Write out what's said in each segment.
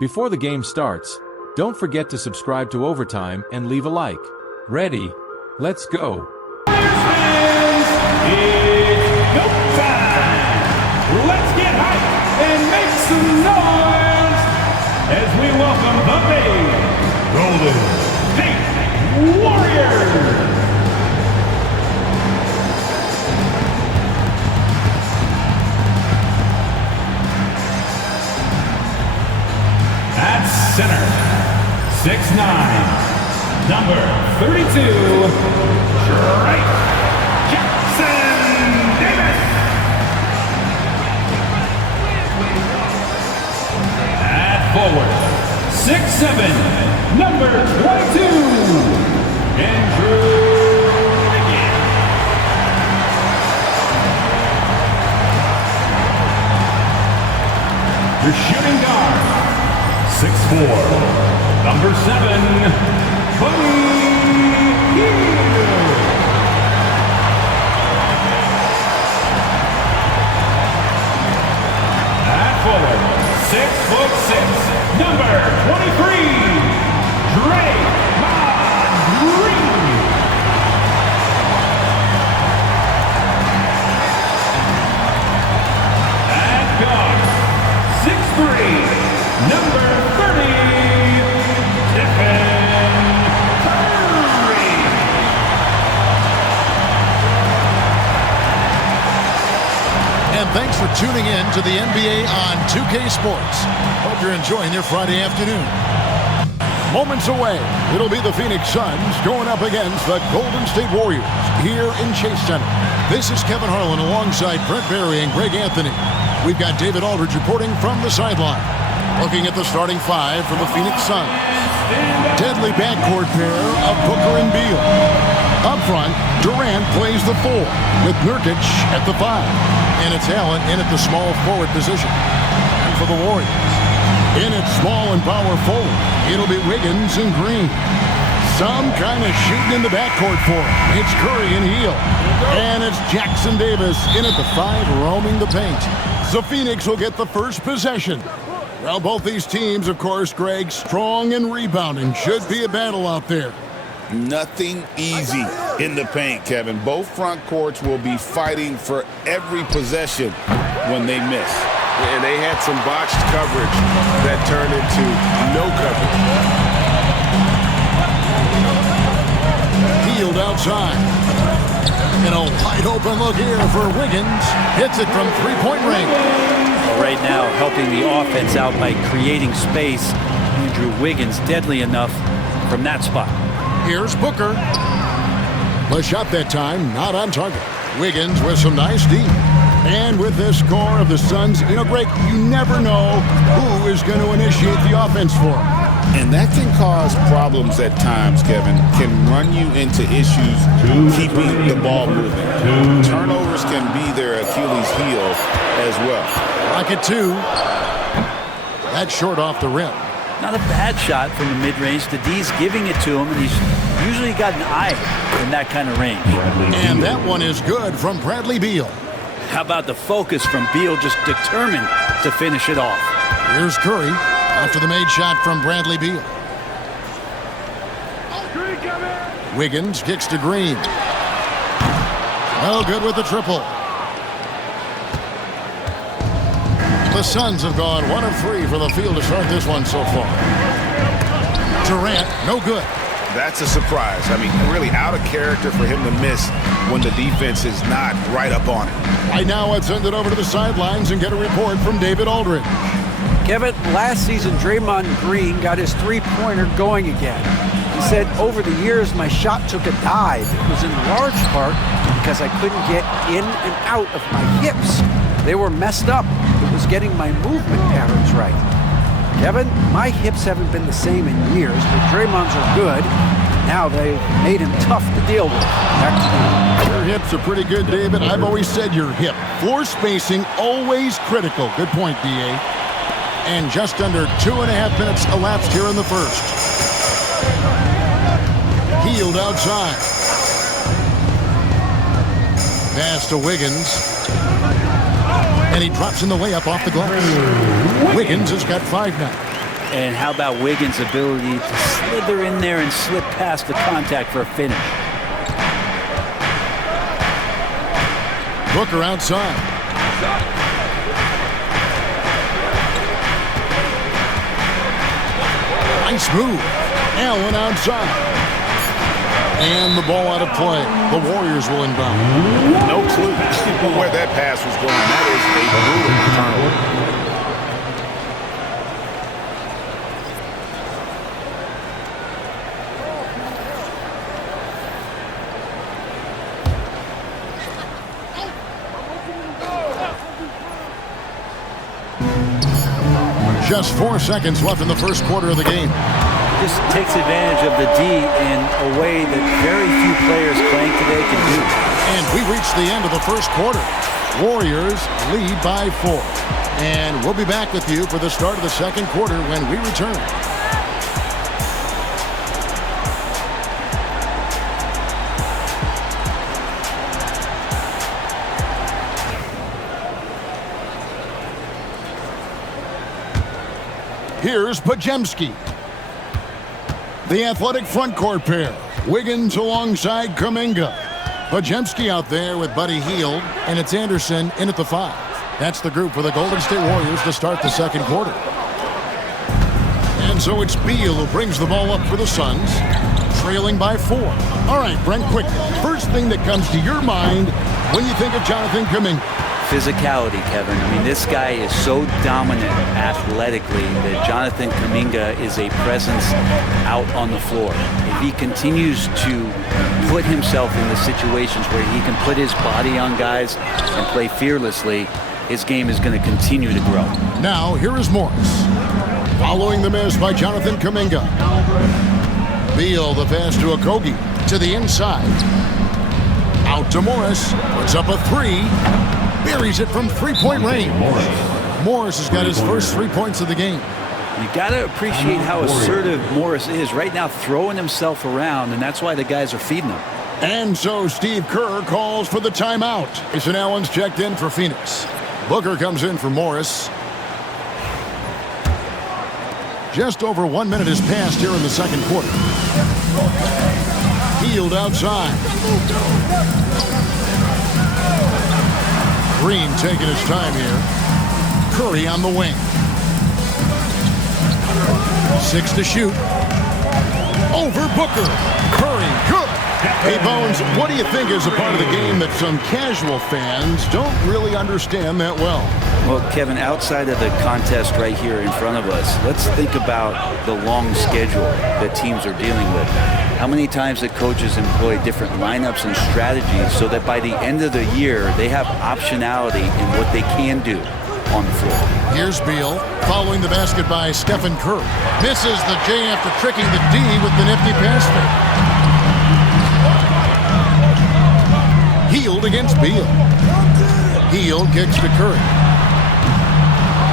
Before the game starts, don't forget to subscribe to Overtime and leave a like. Ready? Let's go. It's go time! Let's get hyped and make some noise as we welcome the big Golden State Warriors! At center, 6'9", number 32, Trey Davis. At forward, 6'7", number 22, Andrew Wiggins. Your shooting guard, 6'4", number 7, Buddy Hield. At forward, 6'6", number 23, Draymond Green. At guard, 6'3", number 30, Stephen Curry. And thanks for tuning in to the NBA on 2K Sports. Hope you're enjoying your Friday afternoon. Moments away, it'll be the Phoenix Suns going up against the Golden State Warriors here in Chase Center. This is Kevin Harlan alongside Brent Barry and Greg Anthony. We've got David Aldridge reporting from the sideline. Looking at the starting five for the Phoenix Suns. Deadly backcourt pair of Booker and Beal. Up front, Durant plays the 4 with Nurkic at the 5. And it's Allen in at the small forward position. And for the Warriors, in at small and power forward, it'll be Wiggins and Green. Some kind of shooting in the backcourt for him. It's Curry and Hield. And it's Jackson Davis in at the 5 roaming the paint. So Phoenix will get the first possession. Well, both these teams, of course, Greg, strong and rebounding. Should be a battle out there. Nothing easy in the paint, Kevin. Both front courts will be fighting for every possession when they miss. And they had some botched coverage that turned into no coverage. Hield outside. And a wide open look here for Wiggins. Hits it from three-point range. Right now, helping the offense out by creating space. Andrew Wiggins deadly enough from that spot. Here's Booker. The shot that time, not on target. Wiggins with some nice D. And with this score of the Suns, Greg, you never know who is going to initiate the offense for them. And that can cause problems at times, Kevin. Can run you into issues keeping the ball moving. Turnovers can be their Achilles heel as well. Rocket 2. That's short off the rim. Not a bad shot from the mid-range. The D's giving it to him, and he's usually got an eye in that kind of range. And that one is good from Bradley Beal. How about the focus from Beal, just determined to finish it off. Here's Curry after the made shot from Bradley Beal. Wiggins kicks to Green. No good with the triple. The Suns have gone 1 of 3 for the field to start this one so far. Durant, no good. That's a surprise. I mean, really out of character for him to miss when the defense is not right up on it. Right now, let's send it over to the sidelines and get a report from David Aldridge. Kevin, last season, Draymond Green got his three-pointer going again. He said, over the years, my shot took a dive. It was in large part because I couldn't get in and out of my hips. They were messed up. It was getting my movement patterns right. Kevin, my hips haven't been the same in years, but Draymond's are good. Now they've made him tough to deal with. Back to you. Your hips are pretty good, David. I've always said your hip. Floor spacing, always critical. Good point, D.A. And just under 2.5 minutes elapsed here in the first. Hield outside. Pass to Wiggins. And he drops in the layup off the glass. Wiggins has got 5 now. And how about Wiggins' ability to slither in there and slip past the contact for a finish? Booker outside. Nice move. Allen outside. And the ball out of play. The Warriors will inbound. No clue where that pass was going. That is a brutal turnover. Just 4 seconds left in the first quarter of the game. Just takes advantage of the D in a way that very few players playing today can do. And we reach the end of the first quarter. Warriors lead by 4. And we'll be back with you for the start of the second quarter when we return. Here's Podziemski. The athletic front court pair. Wiggins alongside Kuminga. Podziemski out there with Buddy Hield, and it's Anderson in at the 5. That's the group for the Golden State Warriors to start the second quarter. And so it's Beal who brings the ball up for the Suns, trailing by 4. All right, Brent, quick. First thing that comes to your mind when you think of Jonathan Kuminga. Physicality, Kevin. I mean, this guy is so dominant athletically that Jonathan Kuminga is a presence out on the floor. If he continues to put himself in the situations where he can put his body on guys and play fearlessly, his game is going to continue to grow. Now, here is Morris. Following the miss by Jonathan Kuminga. Beal, the pass to Okogie. To the inside. Out to Morris. Puts up a 3. Buries it from three-point range. Morris has got his first 3 points of the game. You got to appreciate how assertive Morris is right now, throwing himself around, and that's why the guys are feeding him. And so Steve Kerr calls for the timeout. Jason Allen's checked in for Phoenix. Booker comes in for Morris. Just over 1 minute has passed here in the second quarter. Hield outside. Green taking his time here. Curry on the wing. 6 to shoot. Over Booker. Curry, good. Hey, Bones, what do you think is a part of the game that some casual fans don't really understand that well? Well, Kevin, outside of the contest right here in front of us, let's think about the long schedule that teams are dealing with. How many times the coaches employ different lineups and strategies so that by the end of the year, they have optionality in what they can do on the floor. Here's Beal, following the basket by Stephen Curry. Misses the J after tricking the D with the nifty pass fake. Hield against Beal. Hield kicks to Curry.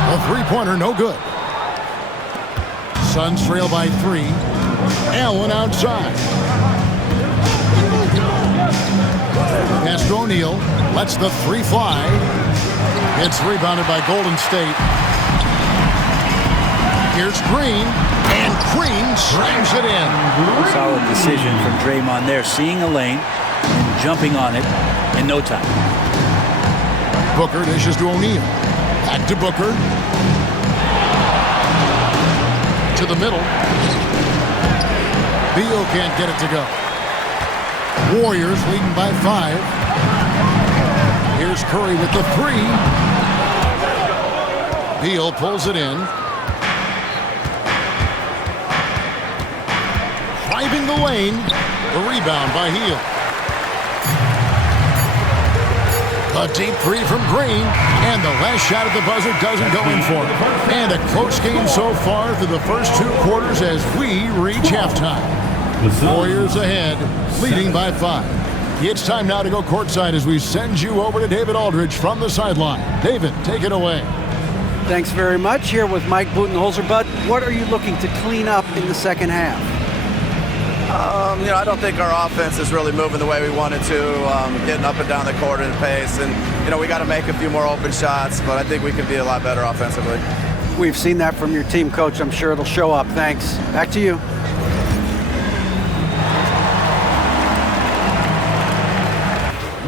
A three-pointer, no good. Suns trail by 3. Allen outside. Pass to O'Neal. Lets the 3 fly. It's rebounded by Golden State. Here's Green. And Green slams it in. Solid decision from Draymond there. Seeing a lane and jumping on it in no time. Booker dishes to O'Neal. Back to Booker. To the middle. Beal can't get it to go. Warriors leading by 5. Here's Curry with the 3. Beal pulls it in. Driving the lane. The rebound by Hield. A deep 3 from Green. And the last shot at the buzzer doesn't go in for it. And a close game so far through the first 2 quarters as we reach halftime. Warriors ahead, leading by 5. It's time now to go courtside as we send you over to David Aldridge from the sideline. David, take it away. Thanks very much. Here with Mike Budenholzer. Bud, what are you looking to clean up in the second half? I don't think our offense is really moving the way we wanted to, getting up and down the court at a pace. And, we got to make a few more open shots, but I think we can be a lot better offensively. We've seen that from your team, Coach. I'm sure it'll show up. Thanks. Back to you.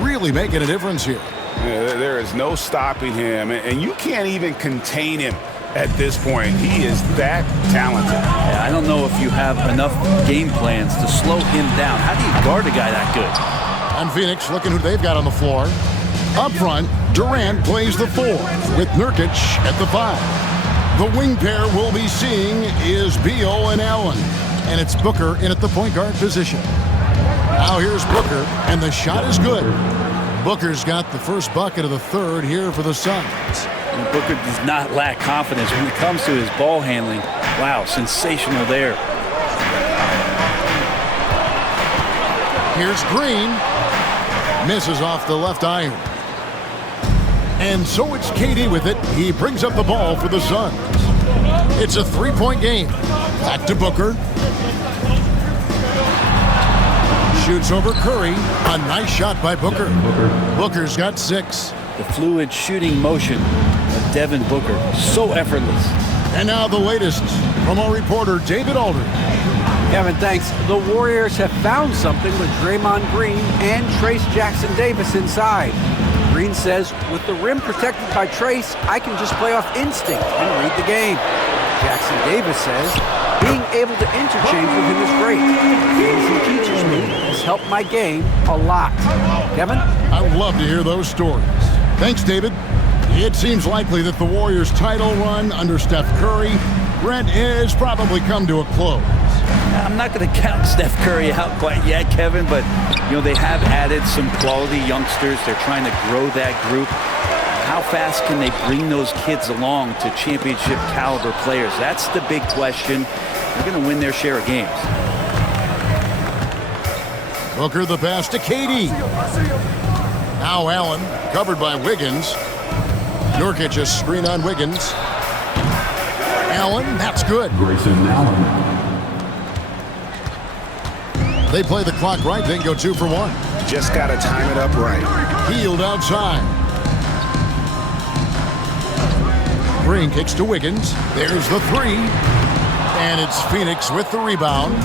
Really making a difference here. Yeah, there is no stopping him, and you can't even contain him at this point. He is that talented. Yeah, I don't know if you have enough game plans to slow him down. How do you guard a guy that good? And Phoenix looking who they've got on the floor. Up front, Durant plays the 4 with Nurkic at the 5. The wing pair we'll be seeing is Beal and Allen. And it's Booker in at the point guard position. Now here's Booker, and the shot is good. Booker's got the first bucket of the third here for the Suns. And Booker does not lack confidence when it comes to his ball handling. Wow, sensational there. Here's Green. Misses off the left iron. And so it's KD with it. He brings up the ball for the Suns. It's a 3-point game. Back to Booker. Shoots over Curry. A nice shot by Booker. Booker's got 6. The fluid shooting motion of Devin Booker. So effortless. And now the latest from our reporter, David Aldridge. Kevin, thanks. The Warriors have found something with Draymond Green and Trace Jackson-Davis inside. Green says, with the rim protected by Trace, I can just play off instinct and read the game. Jackson-Davis says, being able to interchange with him is great. The things he teaches me has helped my game a lot. Kevin? I would love to hear those stories. Thanks, David. It seems likely that the Warriors' title run under Steph Curry, Brent, has probably come to a close. I'm not going to count Steph Curry out quite yet, Kevin, but they have added some quality youngsters. They're trying to grow that group. How fast can they bring those kids along to championship caliber players? That's the big question. They're going to win their share of games. Booker the pass to KD. Now Allen, covered by Wiggins. Nurkic a screen on Wiggins. Allen, that's good. Grayson Allen. They play the clock right, then go 2 for 1. Just got to time it up right. Healed outside. Green kicks to Wiggins. There's the 3. And it's Phoenix with the rebound.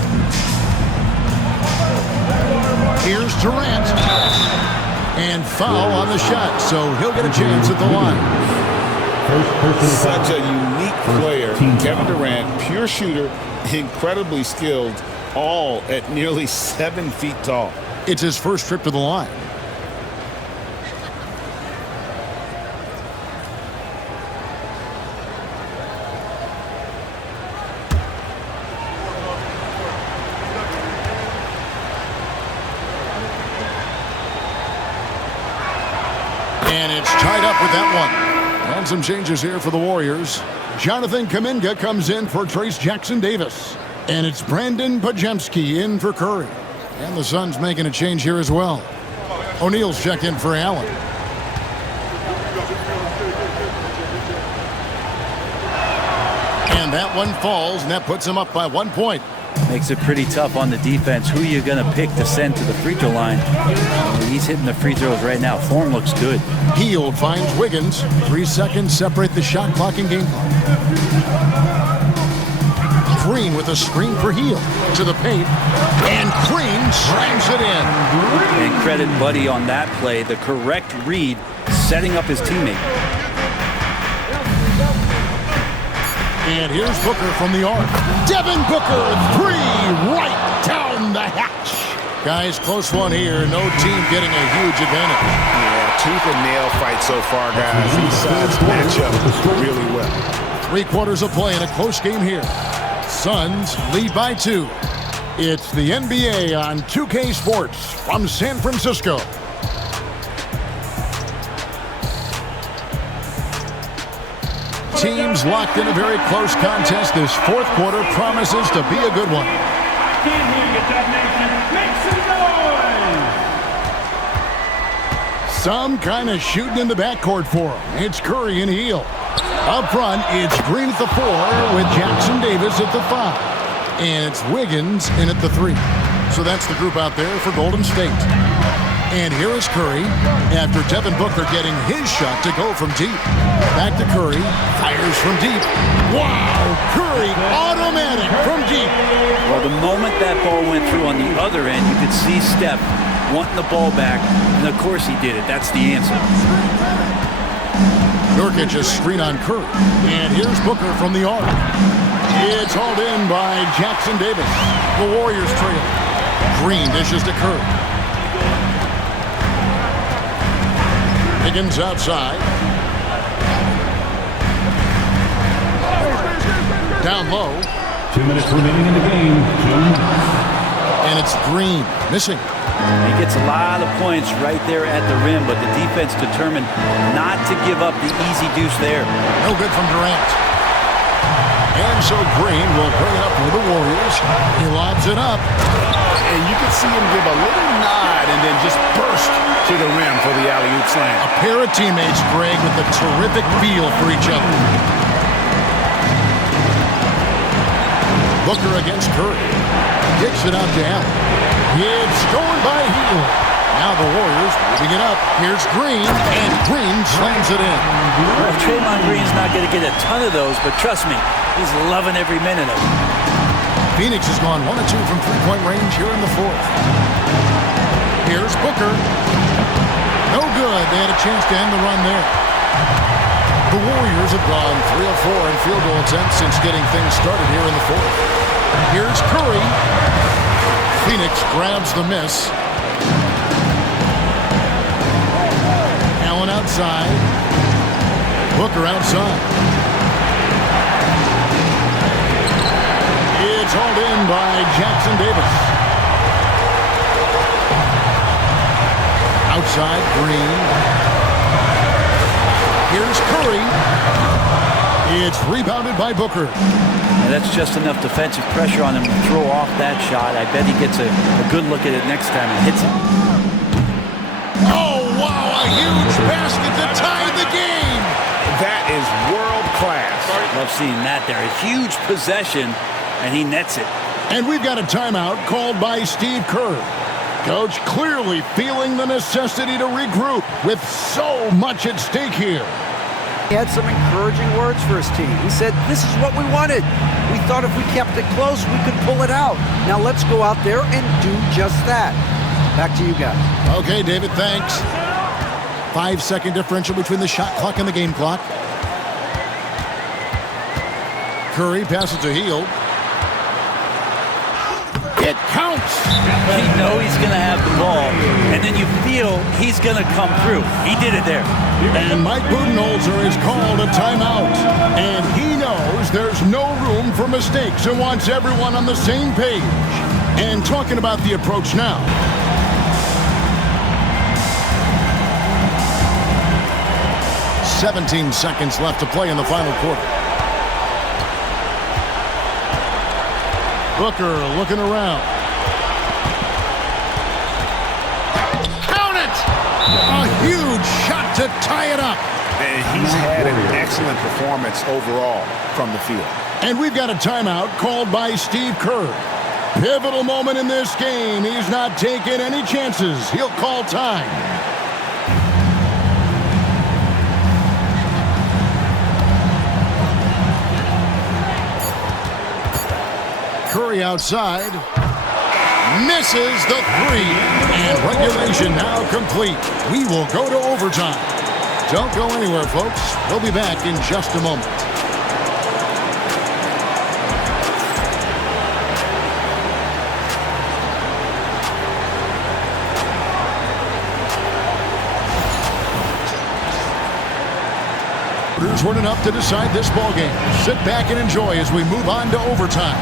Here's Durant. And foul on the shot, so he'll get a chance at the line. Such a unique player. Kevin Durant, pure shooter, incredibly skilled, all at nearly 7 feet tall. It's his first trip to the line. And it's tied up with that one. And some changes here for the Warriors. Jonathan Kuminga comes in for Trace Jackson-Davis. And it's Brandon Pajemski in for Curry. And the Suns making a change here as well. O'Neal's checked in for Allen. And that one falls, and that puts him up by 1 point. Makes it pretty tough on the defense. Who are you going to pick to send to the free throw line? He's hitting the free throws right now. Form looks good. Hield finds Wiggins. 3 seconds separate the shot clock and game clock. Green with a screen for Hield to the paint, and Green slams it in. And credit Buddy on that play. The correct read, setting up his teammate. And here's Booker from the arc. Devin Booker, 3 right down the hatch. Guys, close one here. No team getting a huge advantage. Yeah, tooth and nail fight so far, guys. These sides match up really well. 3 quarters of play in a close game here. Suns lead by 2. It's the NBA on 2K Sports from San Francisco. Teams locked in a very close contest. This 4th quarter promises to be a good one. I can't hear you, Dub Nation. Make some noise! Some kind of shooting in the backcourt for him. It's Curry and Hield. Up front, it's Green at the 4 with Jackson-Davis at the 5. And it's Wiggins in at the 3. So that's the group out there for Golden State. And here is Curry after Devin Booker getting his shot to go from deep. Back to Curry, fires from deep. Wow, Curry automatic from deep. Well, the moment that ball went through on the other end, you could see Steph wanting the ball back, and of course he did it. That's the answer. Nurkic a screen on Curry, and here's Booker from the arc. It's hauled in by Jackson Davis. The Warriors trail. Green dishes to Curry. Higgins outside. Down low. 2 minutes remaining in the game. And it's Green missing. He gets a lot of points right there at the rim, but the defense determined not to give up the easy deuce there. No good from Durant. And so Green will bring it up for the Warriors. He lobs it up. And you can see him give a little nod and then just burst to the rim for the alley-oop slam. A pair of teammates, Greg, with a terrific feel for each other. Booker against Curry. Kicks it out to Allen. It's going by Hill. Now the Warriors moving it up. Here's Green, and Green slams it in. Well, Draymond Green's not going to get a ton of those, but trust me, he's loving every minute of it. Phoenix has gone 1 of 2 from three-point range here in the fourth. Here's Booker. No good. They had a chance to end the run there. The Warriors have gone 3 of 4 in field goal attempts since getting things started here in the fourth. Here's Curry. Phoenix grabs the miss. Allen outside. Booker outside. It's hauled in by Jackson Davis. Outside, Green. Here's Curry. It's rebounded by Booker. And that's just enough defensive pressure on him to throw off that shot. I bet he gets a good look at it next time and hits it. Oh, wow, a huge basket to tie the game. That is world class. Love seeing that there. A huge possession, and he nets it. And we've got a timeout called by Steve Kerr. Coach clearly feeling the necessity to regroup with so much at stake here. He had some encouraging words for his team. He said, this is what we wanted. We thought if we kept it close, we could pull it out. Now let's go out there and do just that. Back to you guys. Okay, David, thanks. 5-second differential between the shot clock and the game clock. Curry passes to Hield. It counts. You know he's going to have the ball, and then you feel he's going to come through. He did it there. And Mike Budenholzer has called a timeout. And he knows there's no room for mistakes and wants everyone on the same page. And talking about the approach now. "17 seconds left to play in the final quarter. Booker looking around. Count it! A huge shot to tie it up. And he's had an excellent performance overall from the field. And we've got a timeout called by Steve Kerr. Pivotal moment in this game. He's not taking any chances. He'll call time. Curry outside. Misses the three. And regulation now complete. We will go to overtime. Don't go anywhere, folks. We'll be back in just a moment. Weren't enough to decide this ball game. Sit back and enjoy as we move on to overtime.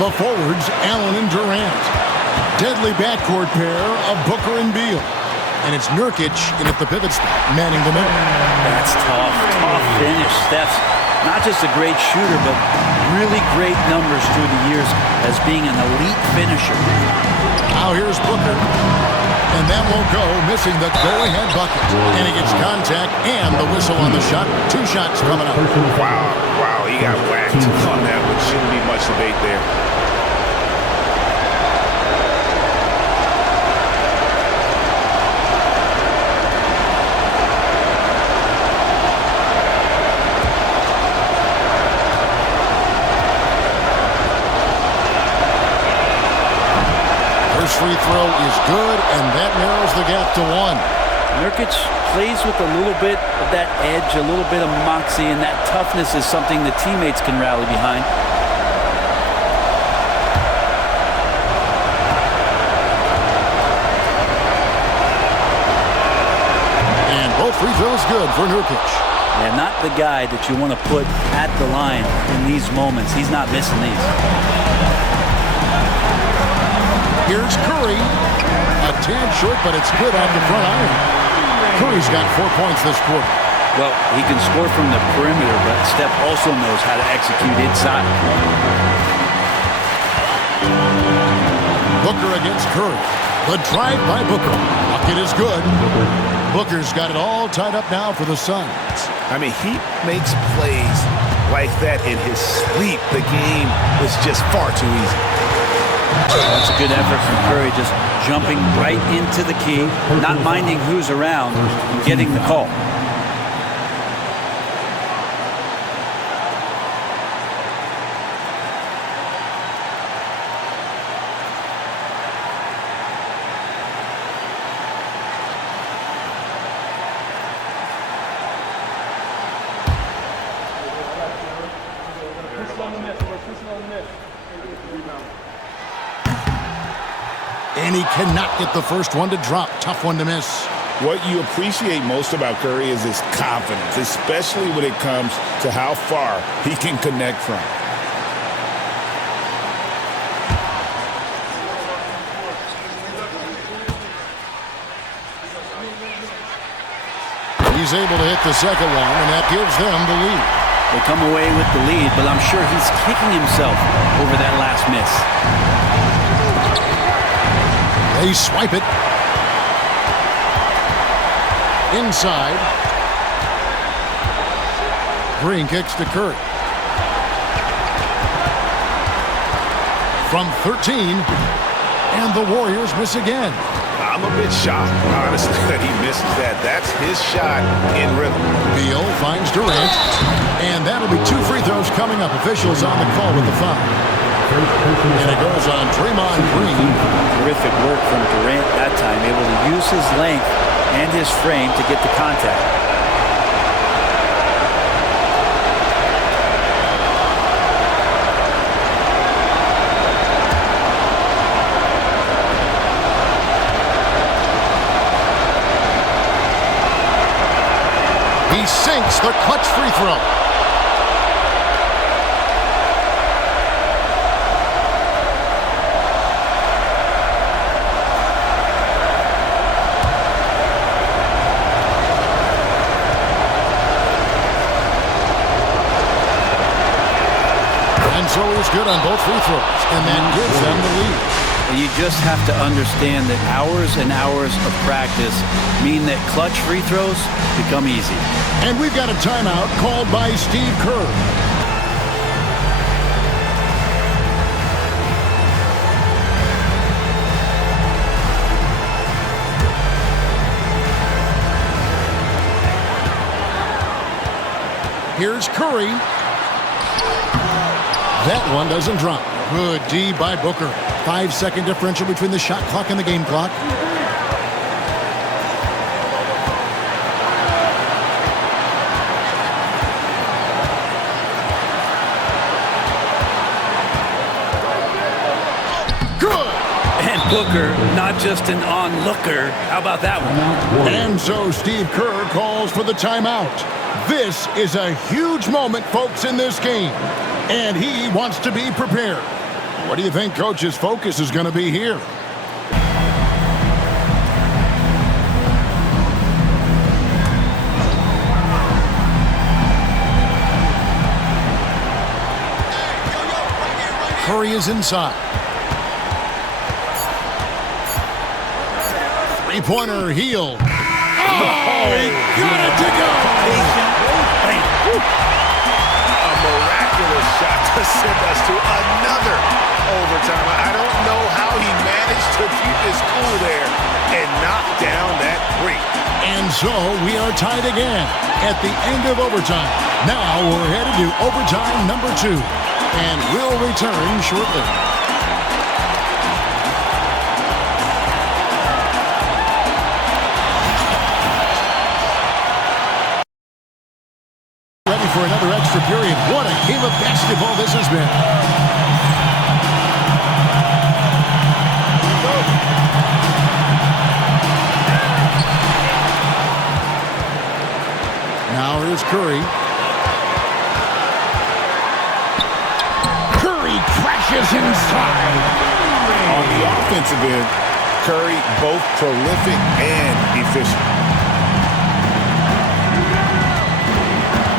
The forwards, Allen and Durant. Deadly backcourt pair of Booker and Beal. And it's Nurkic in at the pivot spot, manning the middle. That's tough. Tough finish. Steph's not just a great shooter, but really great numbers through the years as being an elite finisher. Now here's Booker. And that won't go, missing the go-ahead bucket. And he gets contact and the whistle on the shot. 2 shots coming up. Wow, he got whacked on that one. Shouldn't be much debate there. First free throw is good, and that narrows the gap to 1. Nurkic plays with a little bit of that edge, a little bit of moxie, and that toughness is something the teammates can rally behind. And both free throws good for Nurkic. Yeah, not the guy that you want to put at the line in these moments. He's not missing these. Here's Curry. A tad short, but it's good off the front iron. Curry's got 4 points this quarter. Well, he can score from the perimeter, but Steph also knows how to execute inside. Booker against Curry. The drive by Booker. Bucket is good. Booker's got it all tied up now for the Suns. I mean, he makes plays like that in his sleep. The game is just far too easy. That's a good effort from Curry, just jumping right into the key, not minding who's around, and getting the call. And he cannot get the first one to drop. Tough one to miss. What you appreciate most about Curry is his confidence, especially when it comes to how far he can connect from. He's able to hit the second one, and that gives them the lead. They come away with the lead, but I'm sure he's kicking himself over that last miss. They swipe it. Inside. Green kicks to Curry. From 13. And the Warriors miss again. I'm a bit shocked, honestly, that he misses that. That's his shot in rhythm. Beal finds Durant. And that'll be 2 free throws coming up. Officials on the call with the foul. And it goes on Draymond Green. Terrific work from Durant that time, able to use his length and his frame to get the contact. He sinks the clutch free throw. And so he's good on both free throws, and that gives them the lead. And you just have to understand that hours and hours of practice mean that clutch free throws become easy. And we've got a timeout called by Steve Kerr. Here's Curry. That one doesn't drop. Good D by Booker. 5-second differential between the shot clock and the game clock. Good! And Booker, not just an onlooker. How about that one? And so Steve Kerr calls for the timeout. This is a huge moment, folks, in this game. And he wants to be prepared. What do you think Coach's focus is going to be here? Curry is inside. Three-pointer heel. Oh, he got it to go. A miraculous shot to send us to another overtime. I don't know how he managed to keep his cool there and knock down that three. And so we are tied again at the end of overtime. Now we're headed to overtime number 2, and we'll return shortly. Ready for another extra period. What a game of basketball this has been. Now here's Curry. Curry crashes inside. On the offensive end, Curry both prolific and efficient.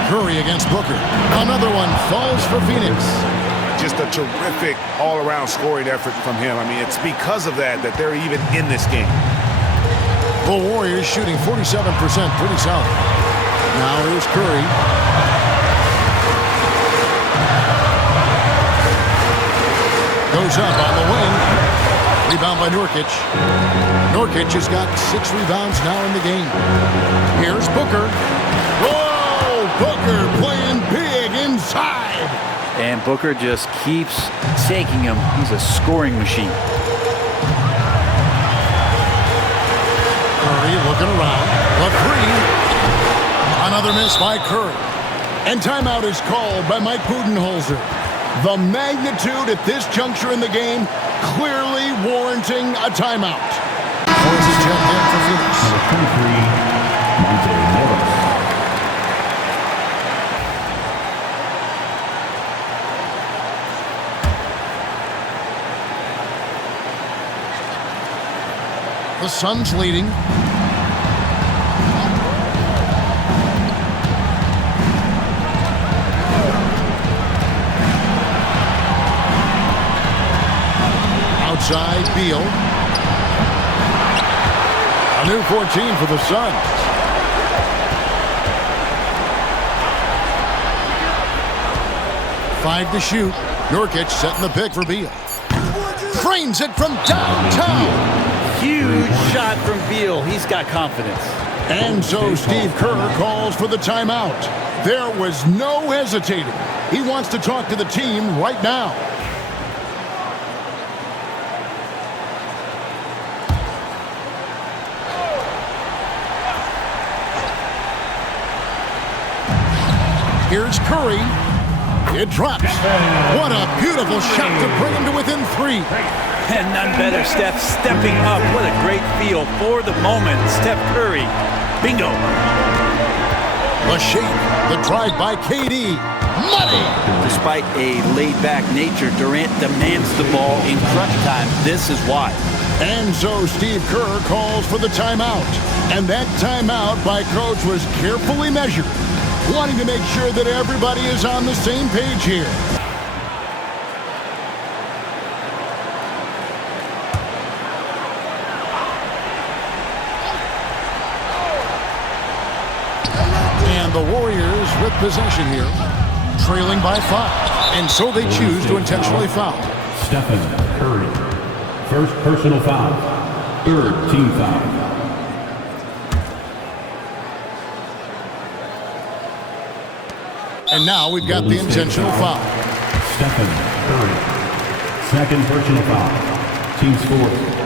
Curry against Booker. Another one falls for Phoenix. Just a terrific all-around scoring effort from him. I mean, it's because of that they're even in this game. The Warriors shooting 47%, pretty solid. Now here's Curry. Goes up on the wing. Rebound by Nurkic. Nurkic has got 6 rebounds now in the game. Here's Booker. Whoa! Booker playing big inside. And Booker just keeps taking him. He's a scoring machine. Curry looking around. The three. Another miss by Curry. And timeout is called by Mike Budenholzer. The magnitude at this juncture in the game clearly warranting a timeout. Forces a check in for Phoenix. Number 23, Monte Morris. The Suns leading. Outside, Beal. A new 14 for the Suns. Five to shoot. Nurkic setting the pick for Beal. Frames it from downtown. Huge shot from Beal. He's got confidence. And so Steve Kerr calls for the timeout. There was no hesitating. He wants to talk to the team right now. Here's Curry. It drops. What a beautiful shot to bring him to within 3. And none better, Steph stepping up. What a great feel for the moment. Steph Curry. Bingo. The shake. The drive by KD. Money. Despite a laid-back nature, Durant demands the ball in crunch time. This is why. And so Steve Kerr calls for the timeout. And that timeout by Coach was carefully measured, wanting to make sure that everybody is on the same page here. And the Warriors with possession here, trailing by 5. And so they choose to intentionally foul. Stephen Curry. First personal foul. Third team foul. And now we've got the intentional foul. Stephen Curry. Second personal foul. Team's fourth.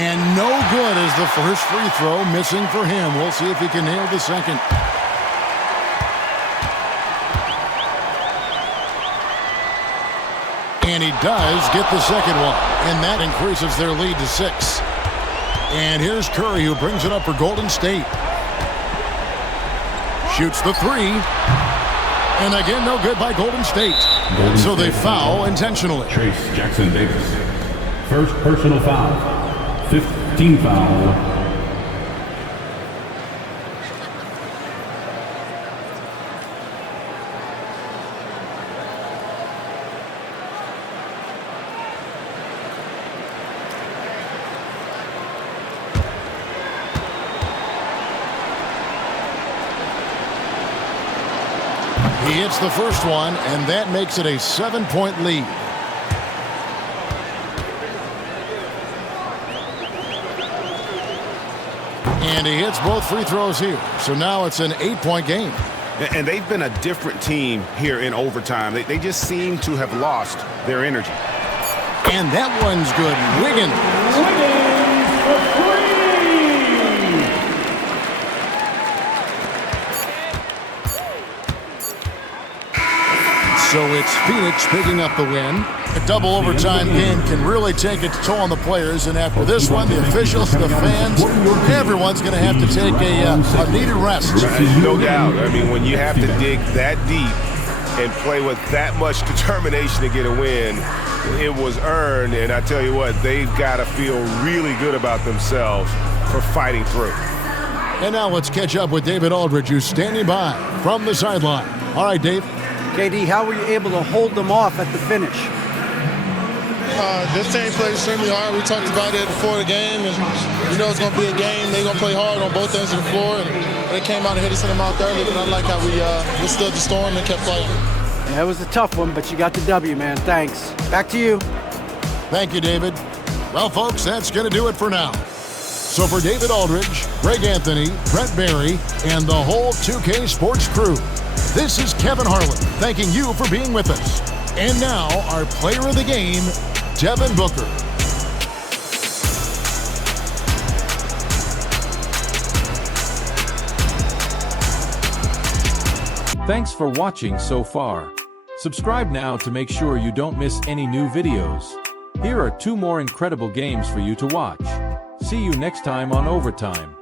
And no good as the first free throw missing for him. We'll see if he can nail the second. And he does get the second one. And that increases their lead to 6. And here's Curry, who brings it up for Golden State. Shoots the 3. And again, no good by Golden State. So they foul intentionally. Trace Jackson Davis. First personal foul. 15 foul. He hits the first one, and that makes it a 7-point lead. And he hits both free throws here. So now it's an 8-point game. And they've been a different team here in overtime. They just seem to have lost their energy. And that one's good. Wiggins. So it's Phoenix picking up the win. A double overtime game can really take its toll on the players, and after this one, the officials, the fans, everyone's going to have to take a needed rest. No doubt. I mean, when you have to dig that deep and play with that much determination to get a win, it was earned, and I tell you what, they've got to feel really good about themselves for fighting through. And now let's catch up with David Aldridge, who's standing by from the sideline. All right, Dave. KD, how were you able to hold them off at the finish? This team played extremely hard. We talked about it before the game, and you know it's going to be a game. They're going to play hard on both ends of the floor, and they came out and hit us in the mouth early, but I like how we withstood the storm and kept playing. Yeah, it was a tough one, but you got the W, man. Thanks. Back to you. Thank you, David. Well, folks, that's going to do it for now. So for David Aldridge, Greg Anthony, Brett Barry, and the whole 2K Sports crew, this is Kevin Harlan thanking you for being with us. And now, our player of the game, Devin Booker. Thanks for watching so far. Subscribe now to make sure you don't miss any new videos. Here are 2 more incredible games for you to watch. See you next time on Overtime.